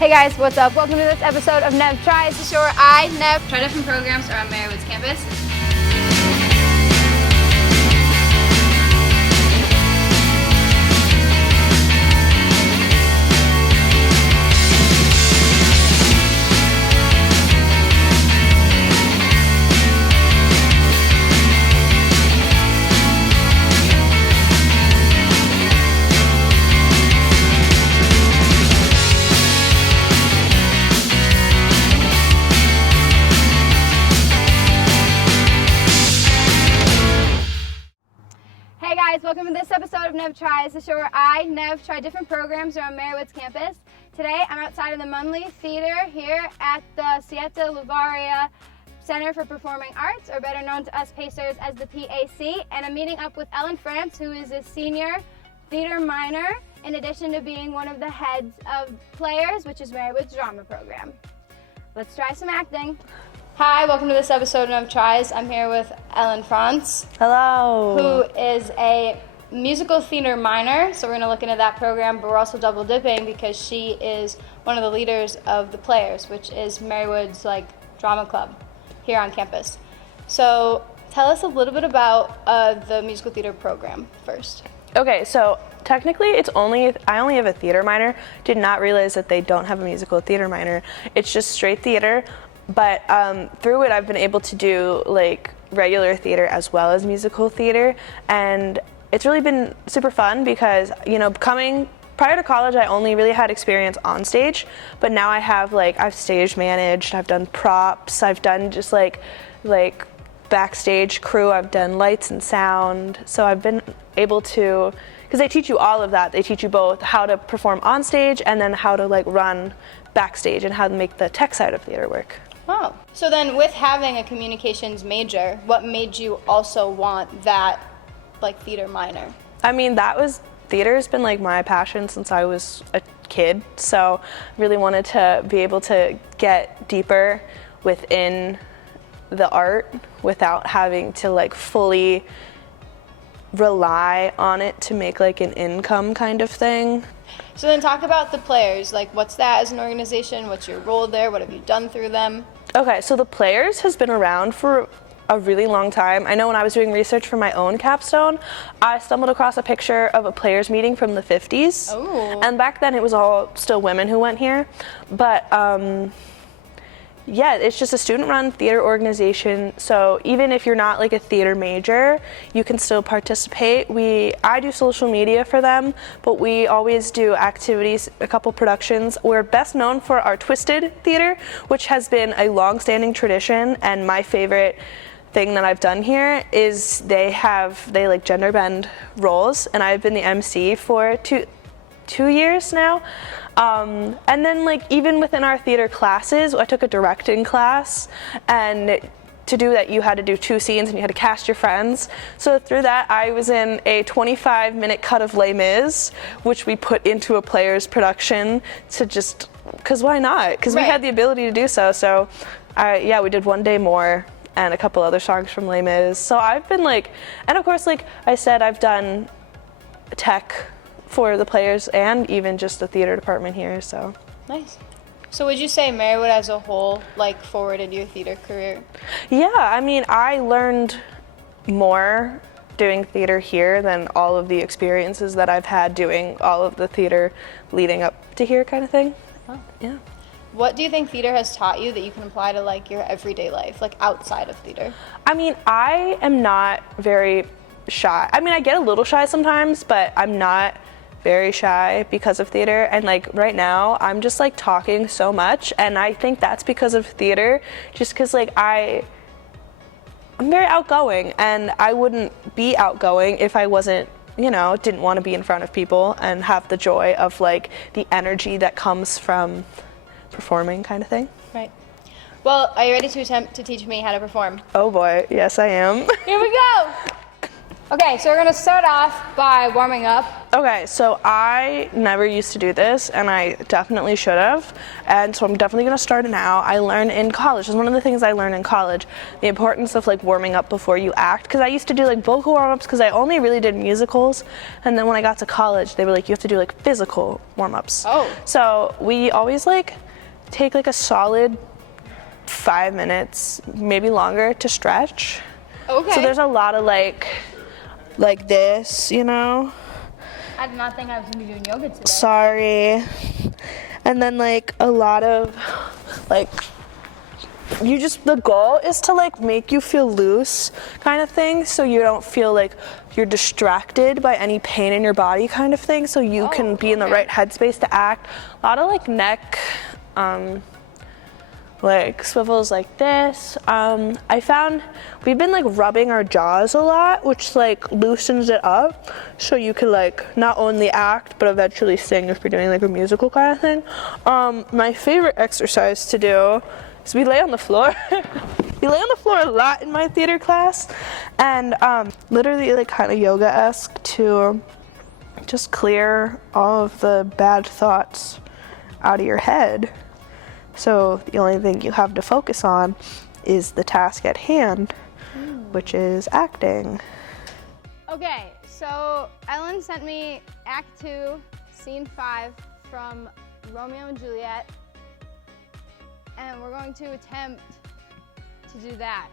Hey guys, what's up? Welcome to this episode of Nev Tries. The show where I, Nev, try different programs around Marywood's campus. Hey guys, welcome to this episode of Nev Tries, the show where I, Nev, try different programs around Marywood's campus. Today, I'm outside of the Munley Theater here at the Sieta Luvaria Center for Performing Arts, or better known to us Pacers as the PAC, and I'm meeting up with Ellen France, who is a senior theater minor, in addition to being one of the heads of Players, which is Marywood's drama program. Let's try some acting. Hi, welcome to this episode of Nev Tries. I'm here with Ellen France. Hello. Who is a musical theater minor, so we're going to look into that program, but we're also double dipping because she is one of the leaders of the Players, which is Marywood's drama club here on campus. So tell us a little bit about the musical theater program first. Okay, so technically I only have a theater minor. Did not realize that they don't have a musical theater minor. It's just straight theater. But through it, I've been able to do regular theater as well as musical theater, and it's really been super fun because prior to college, I only really had experience on stage, but now I have I've stage managed, I've done props, I've done just backstage crew, I've done lights and sound, so I've been able to, because they teach you all of that. They teach you both how to perform on stage and then how to run backstage and how to make the tech side of theater work. Oh, so then with having a communications major, what made you also want that theater minor? I mean, theater's been my passion since I was a kid, so I really wanted to be able to get deeper within the art without having to fully rely on it to make an income kind of thing. So then talk about the Players. What's that as an organization? What's your role there? What have you done through them? Okay, so the Players has been around for a really long time. I know when I was doing research for my own capstone, I stumbled across a picture of a Players meeting from the 50s. Oh. And back then it was all still women who went here. But yeah, it's just a student-run theater organization, so even if you're not a theater major, you can still participate. I do social media for them, but we always do activities, a couple productions. We're best known for our Twisted Theater, which has been a long-standing tradition, and my favorite thing that I've done here is they gender bend roles, and I've been the MC for two years now. And then even within our theater classes, I took a directing class, and to do that you had to do 2 scenes and you had to cast your friends. So through that I was in a 25-minute cut of Les Mis, which we put into a Players production because why not? Because we had the ability to do so. So we did One Day More and a couple other songs from Les Mis. So I've been and of course I said, I've done tech for the Players and even just the theater department here, so. Nice. So would you say Marywood as a whole forwarded your theater career? Yeah, I mean, I learned more doing theater here than all of the experiences that I've had doing all of the theater leading up to here kind of thing. Oh. Yeah. What do you think theater has taught you that you can apply to your everyday life, outside of theater? I mean, I am not very shy. I mean, I get a little shy sometimes, but I'm not very shy because of theater, and right now I'm just talking so much, and I think that's because of theater, just because I'm very outgoing, and I wouldn't be outgoing if I wasn't didn't want to be in front of people and have the joy of the energy that comes from performing kind of thing. Right. Well, are you ready to attempt to teach me how to perform? Oh boy, yes I am. Here we go! Okay, so we're gonna start off by warming up. Okay, so I never used to do this, and I definitely should have, and so I'm definitely gonna start it now. I learned in college, it's one of the things I learned in college, the importance of like warming up before you act, because I used to do like vocal warm-ups because I only really did musicals, and then when I got to college, they were like, you have to do like physical warm-ups. Oh. So we always like take like a solid 5 minutes, maybe longer, to stretch. Okay. So there's a lot of like this, you know? I did not think I was gonna be doing yoga today. Sorry. And then like a lot of like, the goal is to like make you feel loose kind of thing, so you don't feel like you're distracted by any pain in your body kind of thing, so you can be in the right headspace to act. A lot of like neck, like swivels like this. I found we've been like rubbing our jaws a lot, which like loosens it up, so you can like not only act but eventually sing if you're doing like a musical kind of thing. My favorite exercise to do is we lay on the floor. We lay on the floor a lot in my theater class, and literally like kind of yoga-esque to just clear all of the bad thoughts out of your head. So the only thing you have to focus on is the task at hand, which is acting. Okay, so Ellen sent me Act 2, Scene 5 from Romeo and Juliet, and we're going to attempt to do that.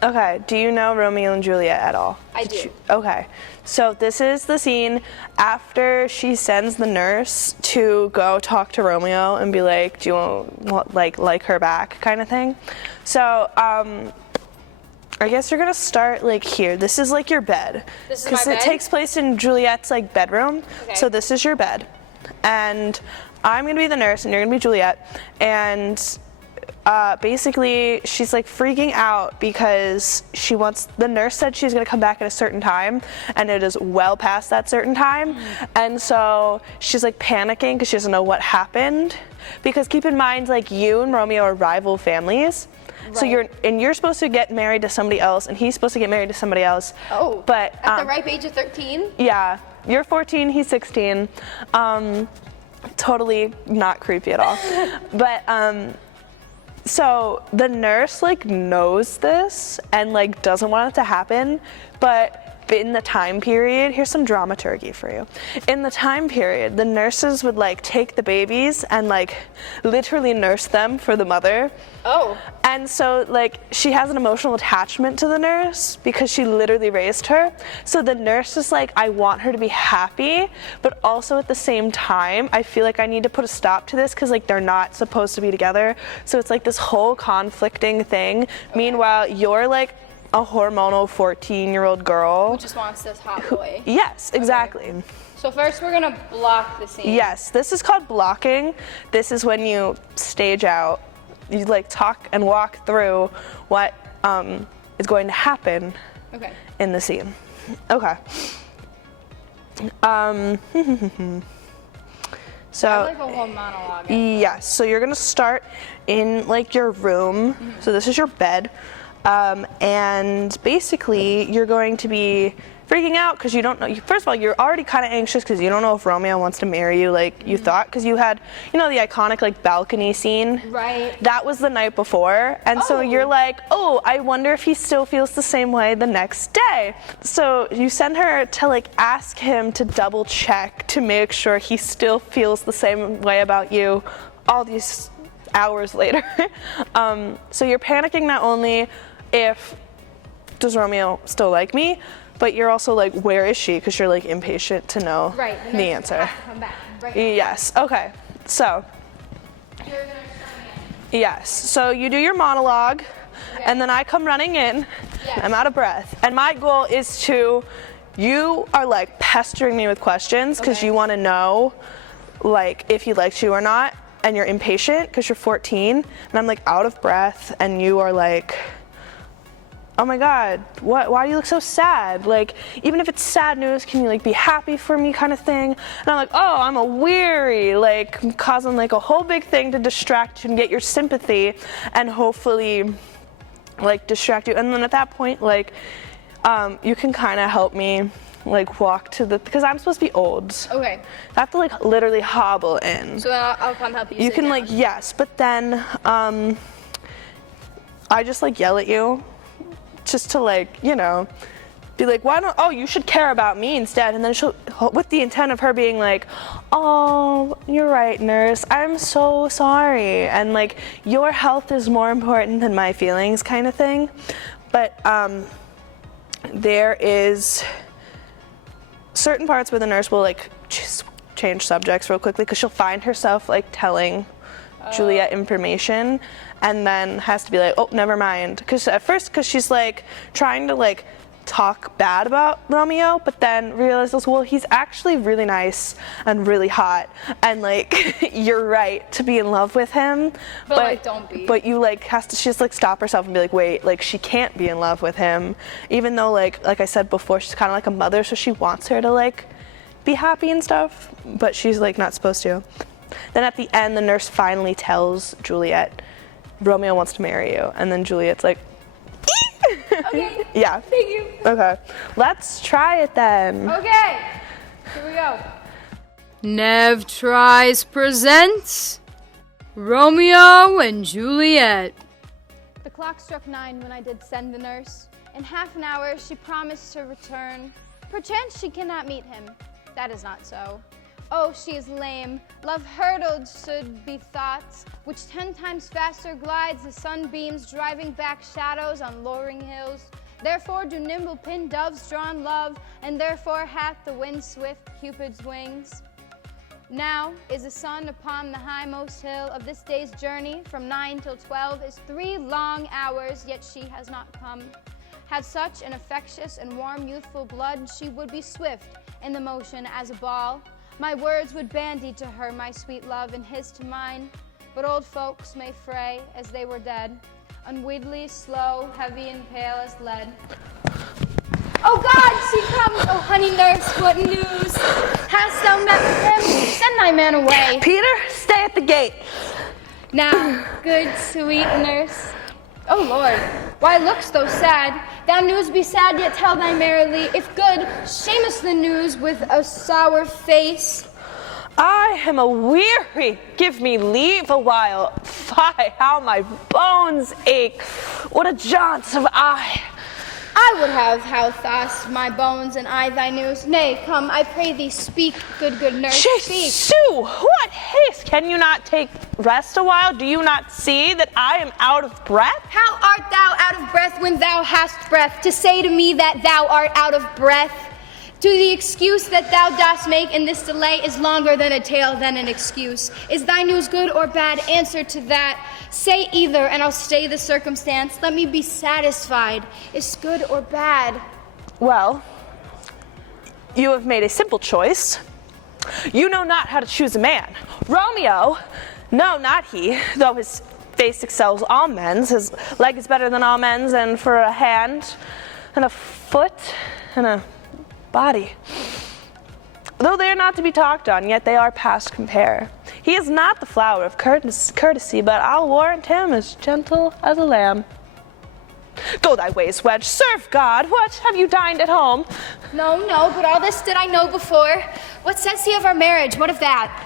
Okay, do you know Romeo and Juliet at all? I do. Okay, so this is the scene after she sends the nurse to go talk to Romeo and be like, do you want like her back kind of thing. So I guess you're gonna start like here. This is like your bed. This is my bed? Because it takes place in Juliet's like bedroom. Okay. So this is your bed. And I'm gonna be the nurse and you're gonna be Juliet. And basically she's like freaking out because the nurse said she's gonna come back at a certain time, and it is well past that certain time. And so she's like panicking because she doesn't know what happened, because keep in mind, like, you and Romeo are rival families. So Right. you're supposed to get married to somebody else, and he's supposed to get married to somebody else. Oh, but at the ripe age of 13? yeah, you're 14, he's 16. Totally not creepy at all. But so the nurse like knows this and like doesn't want it to happen, but in the time period, here's some dramaturgy for you. In the time period, the nurses would like take the babies and like literally nurse them for the mother. Oh. And so like she has an emotional attachment to the nurse because she literally raised her. So the nurse is like, I want her to be happy, but also at the same time, I feel like I need to put a stop to this because like they're not supposed to be together. So it's like this whole conflicting thing. Okay. Meanwhile, you're like a hormonal 14-year-old girl Who just wants this hot boy. Yes, exactly. Okay. So first we're gonna block the scene. Yes, this is called blocking. This is when you stage out. You like talk and walk through what is going to happen in the scene. Okay. So I have like a whole monologue. Yes, so you're gonna start in like your room. So this is your bed. And basically you're going to be freaking out because you don't know. First of all, you're already kind of anxious because you don't know if Romeo wants to marry you like you thought, because you had, you know, the iconic like balcony scene. Right. That was the night before, and so you're like, oh, I wonder if he still feels the same way the next day. So you send her to like ask him to double check to make sure he still feels the same way about you all these hours later. So you're panicking not only if does Romeo still like me, but you're also like, where is she? Because you're like impatient to know the answer. Come back right Yes. Okay. So. Yes. So you do your monologue, and then I come running in. Yes. I'm out of breath, and my goal is to. You are like pestering me with questions because you want to know, like, if he likes you or not, and you're impatient because you're 14, and I'm like out of breath, and you are like, oh my God, why do you look so sad? Like, even if it's sad news, can you like be happy for me kind of thing? And I'm like, oh, I'm a weary, like causing like a whole big thing to distract you and get your sympathy and hopefully like distract you. And then at that point, like, you can kind of help me like walk to the, because I'm supposed to be old. Okay. I have to like literally hobble in. So I'll come help you. You sit can down. like, yes, but then I just like yell at you just to like, you know, be like, why don't, oh, you should care about me instead. And then she'll, with the intent of her being like, oh, you're right, nurse, I'm so sorry. And like, your health is more important than my feelings kind of thing. But there is certain parts where the nurse will like just change subjects real quickly because she'll find herself like telling Juliet information and then has to be like, oh, never mind. Because at first, because she's like trying to like talk bad about Romeo, but then realizes, well, he's actually really nice and really hot, and like you're right to be in love with him, but like don't be. But you like she has to like stop herself and be like, wait, like she can't be in love with him, even though like I said before, she's kind of like a mother, so she wants her to like be happy and stuff, but she's like not supposed to. Then at the end, the nurse finally tells Juliet, Romeo wants to marry you, and then Juliet's like, okay. Yeah. Thank you. Okay. Let's try it then. Okay. Here we go. Nev Tries presents Romeo and Juliet. The clock struck 9 when I did send the nurse. In half an hour, she promised to return. Perchance she cannot meet him. That is not so. Oh, she is lame. Love hurdled should be thoughts, which 10 times faster glides the sunbeams, driving back shadows on lowering hills. Therefore do nimble pin doves drawn love, and therefore hath the wind swift Cupid's wings. Now is the sun upon the high-most hill of this day's journey, from 9 till 12 is 3 long hours, yet she has not come. Had such an infectious and warm youthful blood, she would be swift in the motion as a ball. My words would bandy to her my sweet love, and his to mine. But old folks may fray as they were dead, unweedly, slow, heavy, and pale as lead. Oh God, she comes! Oh honey nurse, what news? Hast thou met with him? Send thy man away. Peter, stay at the gate. Now, good sweet nurse. Oh Lord, why look'st thou sad? Thou news be sad, yet tell thy merrily. If good, shamest the news with a sour face. I am a weary, give me leave a while. Fie, how my bones ache. What a jaunt have I. I would have how thus my bones and I thy news. Nay, come, I pray thee, speak, good nurse, speak. Jesu, what haste! Can you not take rest a while? Do you not see that I am out of breath? How art thou out of breath when thou hast breath, to say to me that thou art out of breath? To the excuse that thou dost make in this delay is longer than a tale than an excuse. Is thy news good or bad? Answer to that. Say either, and I'll stay the circumstance. Let me be satisfied. Is good or bad? Well, you have made a simple choice. You know not how to choose a man. Romeo, no, not he, though his face excels all men's. His leg is better than all men's, and for a hand, and a foot, and a body. Though they are not to be talked on, yet they are past compare. He is not the flower of courtesy, but I'll warrant him as gentle as a lamb. Go thy ways, wench, serve God. What, have you dined at home? No, but all this did I know before. What says he of our marriage? What of that?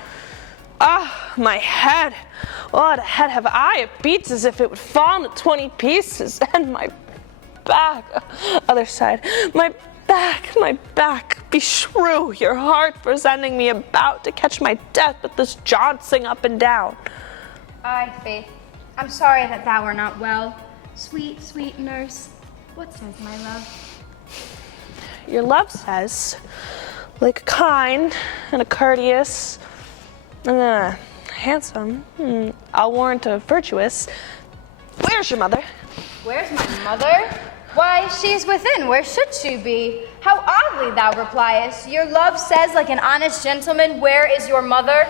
Ah, my head. What a head have I. It beats as if it would fall into 20 pieces. And my back, other side, my back, beshrew your heart for sending me about to catch my death with this jauncing up and down. Aye, Faith, I'm sorry that thou art not well. Sweet, sweet nurse, what says my love? Your love says, like a kind and a courteous and a handsome, I'll warrant a virtuous. Where's your mother? Where's my mother? Why, she's within. Where should she be? How oddly thou repliest. Your love says, like an honest gentleman, where is your mother?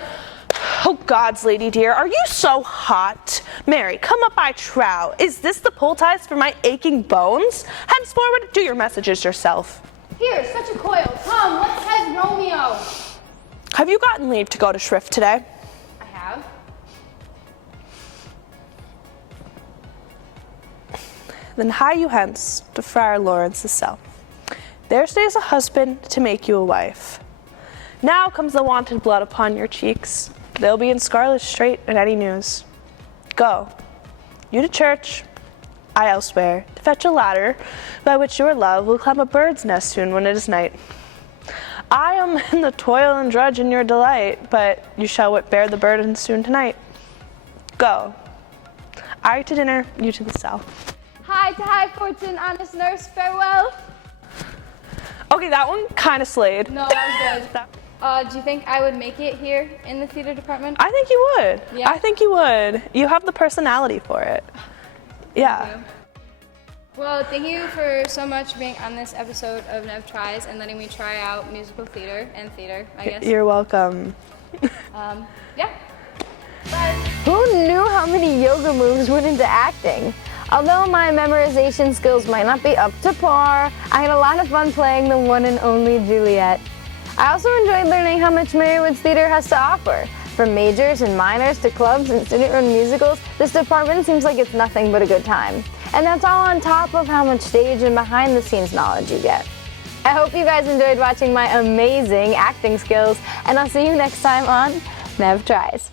Oh, God's lady dear, are you so hot? Mary, come up, I trow. Is this the poultice for my aching bones? Henceforward, do your messages yourself. Here, such a coil. Come, what says Romeo? Have you gotten leave to go to Shrift today? I have. Then hie you hence to Friar Lawrence's cell. there stays a husband to make you a wife. Now comes the wanted blood upon your cheeks. They'll be in scarlet straight in any news. Go, you to church, I elsewhere, to fetch a ladder by which your love will climb a bird's nest soon when it is night. I am in the toil and drudge in your delight, but you shall bear the burden soon tonight. Go, I to dinner, you to the cell. Hi to high fortune, honest nurse, farewell. Okay, that one kind of slayed. No, that was good. Do you think I would make it here in the theater department? I think you would. Yeah? I think you would. You have the personality for it. Yeah. Thank you. Well, thank you for so much being on this episode of Nev Tries and letting me try out musical theater and theater, I guess. You're welcome. Yeah. Bye. Who knew how many yoga moves went into acting? Although my memorization skills might not be up to par, I had a lot of fun playing the one and only Juliet. I also enjoyed learning how much Marywood's theater has to offer. From majors and minors to clubs and student-run musicals, this department seems like it's nothing but a good time. And that's all on top of how much stage and behind-the-scenes knowledge you get. I hope you guys enjoyed watching my amazing acting skills, and I'll see you next time on Nev Tries.